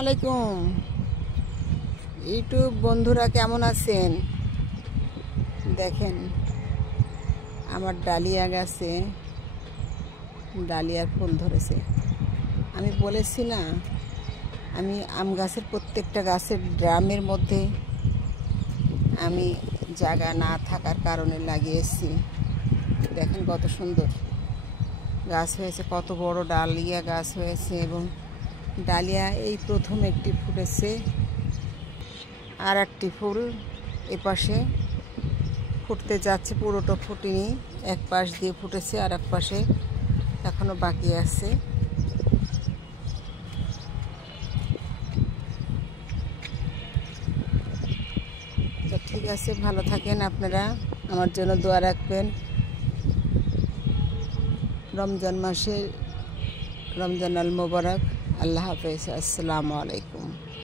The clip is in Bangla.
আলাইকুম ইউটিউব বন্ধুরা, কেমন আছেন? দেখেন আমার ডালিয়া গাছে ডালিয়ার ফুল ধরেছে। আমি বলেছি না, আমি আম গাছের প্রত্যেকটা গাছের ড্রামের মধ্যে আমি জায়গা না থাকার কারণে লাগিয়েছি। দেখেন কত সুন্দর গাছ হয়েছে, কত বড় ডালিয়া গাছ হয়েছে। এবং ডালিয়া এই প্রথম একটি ফুটেছে, আর একটি ফুল এপাশে ফুটতে যাচ্ছে, পুরোটা ফুটেনি, এক পাশ দিয়ে ফুটেছে আর এক পাশে এখনো বাকি আছে। তো ঠিক আছে, ভালো থাকেন আপনারা, আমার জন্য দোয়া রাখবেন। রমজান মাসে রমজান আল মোবারক। আল্লাহ হাফেজ, আসসালামু আলাইকুম।